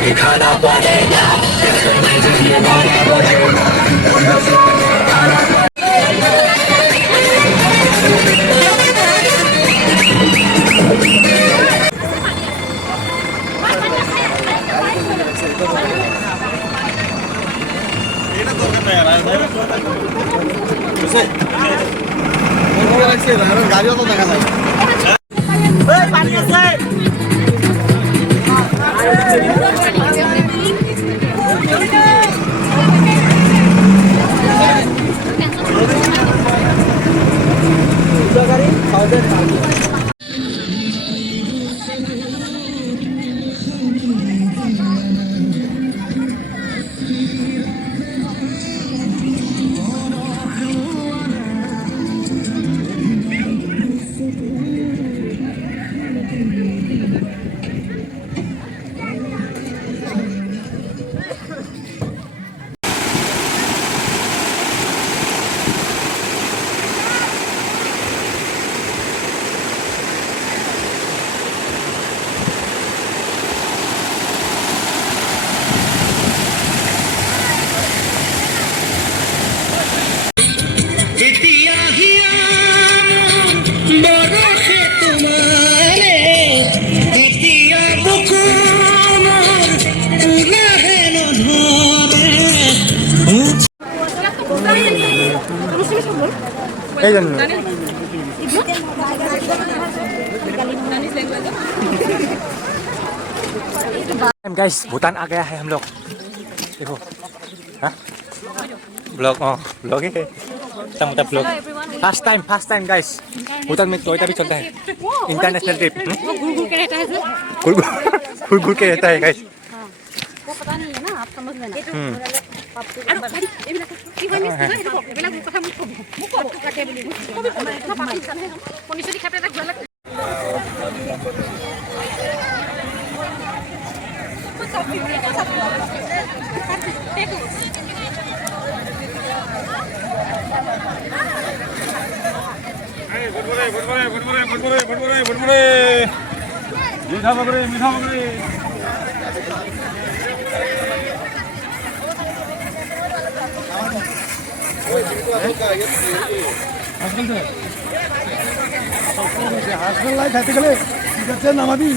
दिखाना पड़ेगा ये माना पड़ेगा গাড়িও তো দেখা যায় পানি আছে गाइस भूटान आ गया है हम लोग देखो हाँ ब्लॉग ब्लॉग ही है blog first time guys Bhutan में टोयोटा भी चलता है इंटरनेशनल ट्रिप घूर घूर के रहता है गाइस वो पता नहीं है ना आप समझ लेना मीठा बकरे হাসপাতাল লাই খাইতে গেলে ঠিক আছে নামাবি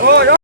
Oh, ya.